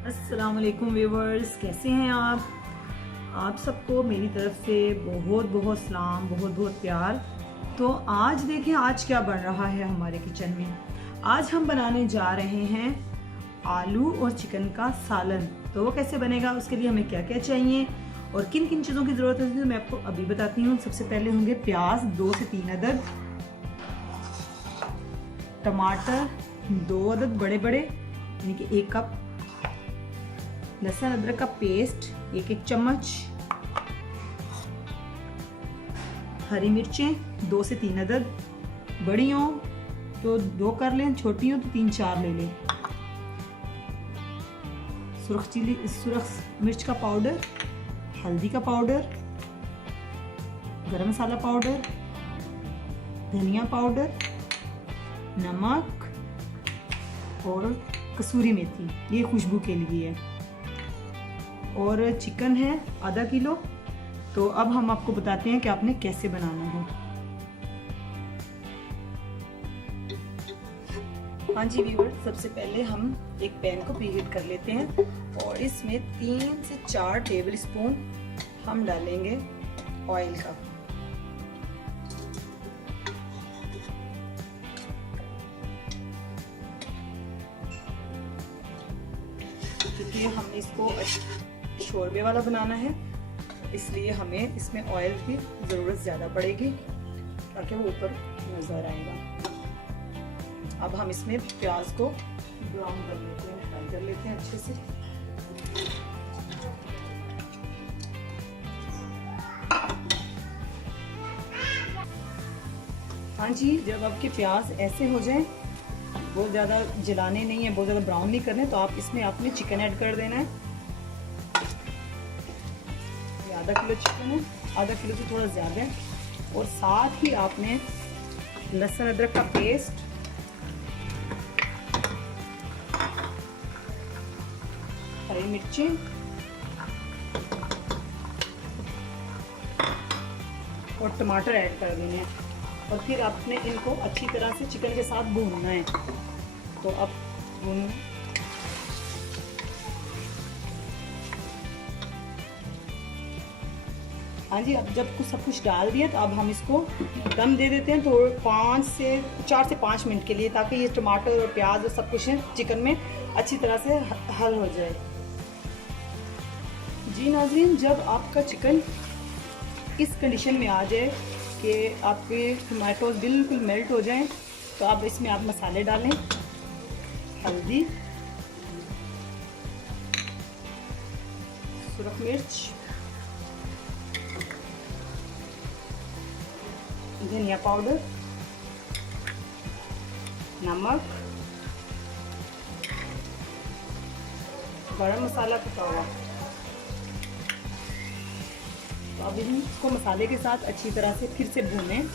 अस्सलाम वालेकुम व्यूवर्स, कैसे हैं आप सबको मेरी तरफ से बहुत बहुत सलाम, बहुत बहुत प्यार। तो आज देखें आज क्या बन रहा है हमारे किचन में। आज हम बनाने जा रहे हैं आलू और चिकन का सालन। तो वो कैसे बनेगा, उसके लिए हमें क्या क्या चाहिए और किन किन चीज़ों की ज़रूरत है, तो मैं आपको अभी बताती हूँ। सबसे पहले होंगे प्याज 2 से 3 अदद, टमाटर 2 अदद बड़े बड़े यानी कि 1 कप, लहसुन अदरक का पेस्ट 1 चम्मच, हरी मिर्चें 2 से 3 अदद, बड़ी हो तो 2 कर लें, छोटी हो तो 3-4 ले लें, सुरख मिर्च का पाउडर, हल्दी का पाउडर, गरम मसाला पाउडर, धनिया पाउडर, नमक और कसूरी मेथी, ये खुशबू के लिए है। और चिकन है आधा किलो। तो अब हम आपको बताते हैं कि आपने कैसे बनाना है। हाँ जी व्यूअर, सबसे पहले हम एक पैन को प्रीहीट कर लेते हैं और इसमें 3 से 4 टेबल स्पून हम डालेंगे ऑयल का। क्योंकि हमने इसको शोरबे वाला बनाना है, इसलिए हमें इसमें ऑयल की ज़रूरत ज़्यादा पड़ेगी ताकि वो ऊपर नज़र आएगा। अब हम इसमें प्याज को ब्राउन कर लेते हैं, फ्राई कर लेते हैं अच्छे से। हाँ जी, जब आपके प्याज ऐसे हो जाएं, बहुत ज़्यादा जलाने नहीं है, बहुत ज़्यादा ब्राउन नहीं करने, तो आप इसमें आपने चिकन ऐड कर देना है। आधा किलो चिकन है, आधा किलो से थोड़ा ज़्यादा है। और साथ ही आपने लहसुन अदरक का पेस्ट, हरी मिर्ची और टमाटर ऐड कर देने हैं और फिर आपने इनको अच्छी तरह से चिकन के साथ भूनना है। तो अब भून हाँ जी, अब जब कुछ सब कुछ डाल दिया तो अब हम इसको दम दे देते हैं, तो 4 से 5 मिनट के लिए, ताकि ये टमाटर और प्याज और सब कुछ चिकन में अच्छी तरह से हल हो जाए। जी नाज़रीन, जब आपका चिकन इस कंडीशन में आ जाए कि आपके टमाटोज बिल्कुल मेल्ट हो जाएं, तो अब इसमें आप मसाले डालें। हल्दी, सुरख मिर्च, धनिया पाउडर, नमक, गरम मसाला कुटा हुआ। तो अब इसको मसाले के साथ अच्छी तरह से फिर से भूनें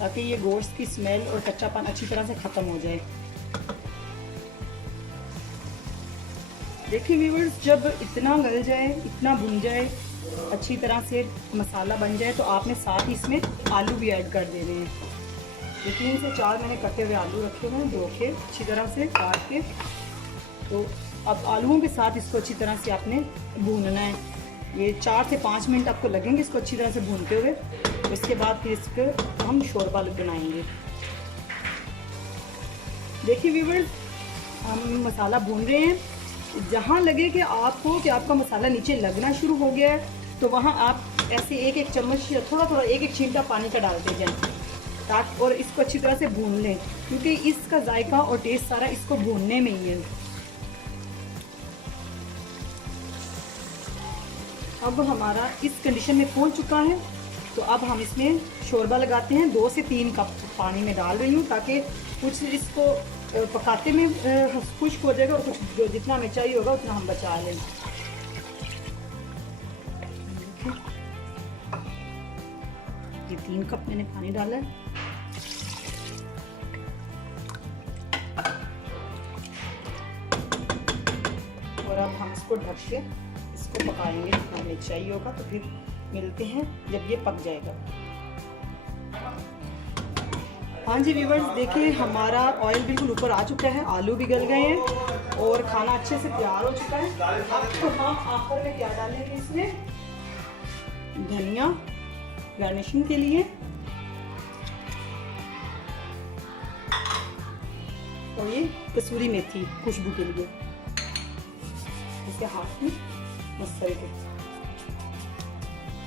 ताकि ये गोश्त की स्मेल और कच्चापन अच्छी तरह से ख़त्म हो जाए। देखिए व्यूअर्स, जब इतना गल जाए, इतना भुन जाए, अच्छी तरह से मसाला बन जाए, तो आपने साथ ही इसमें आलू भी ऐड कर देने हैं। ये 3 से 4 मैंने कटे हुए आलू रखे हुए हैं, धो के अच्छी तरह से काट के। तो अब आलूओं के साथ इसको अच्छी तरह से आपने भूनना है। ये 4 से 5 मिनट आपको लगेंगे इसको अच्छी तरह से भूनते हुए। इसके बाद फिर इसको हम शोरबा बनाएंगे। देखिए व्यूअर्स, हम मसाला भून रहे हैं। जहाँ लगे कि आपको कि आपका मसाला नीचे लगना शुरू हो गया है, तो वहाँ आप ऐसे 1-1 चम्मच या थोड़ा 1-1 छींटा पानी का डालते जाएं, ताकि और इसको अच्छी तरह से भून लें, क्योंकि इसका जायका और टेस्ट सारा इसको भूनने में ही है। अब हमारा इस कंडीशन में पहुँच चुका है, तो अब हम इसमें शोरबा लगाते हैं। 2 से 3 कप पानी में डाल रही हूँ, ताकि कुछ इसको पकाते में खुश्क हो जाएगा और कुछ जो जितना हमें चाहिए होगा उतना हम बचा लें। ये 3 कप मैंने पानी डाला है। और अब हम इसको ढक के इसको पकाएंगे जितना हमें चाहिए होगा। तो फिर मिलते हैं जब ये पक जाएगा। हाँ जी व्यूवर्स, देखिए हमारा ऑयल बिल्कुल ऊपर आ चुका है, आलू भी गल गए हैं। और खाना अच्छे से तैयार हो चुका है। अब तो हम आखिर में क्या डालेंगे इसमें, धनिया गार्निशिंग के लिए, और ये कसूरी मेथी खुशबू के लिए, इसे हाथ में मस्त तरीके।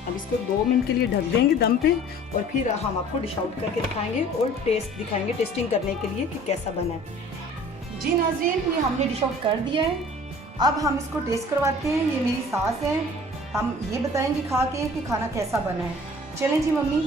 अब इसको 2 मिनट के लिए ढक देंगे दम पे, और फिर हम आपको डिश आउट करके दिखाएंगे और टेस्ट दिखाएंगे टेस्टिंग करने के लिए कि कैसा बना है। जी नाज़रीन, ये हमने डिश आउट कर दिया है। अब हम इसको टेस्ट करवाते हैं। ये मेरी सास है, हम ये बताएंगे खा के कि खाना कैसा बना है। चलें जी मम्मी।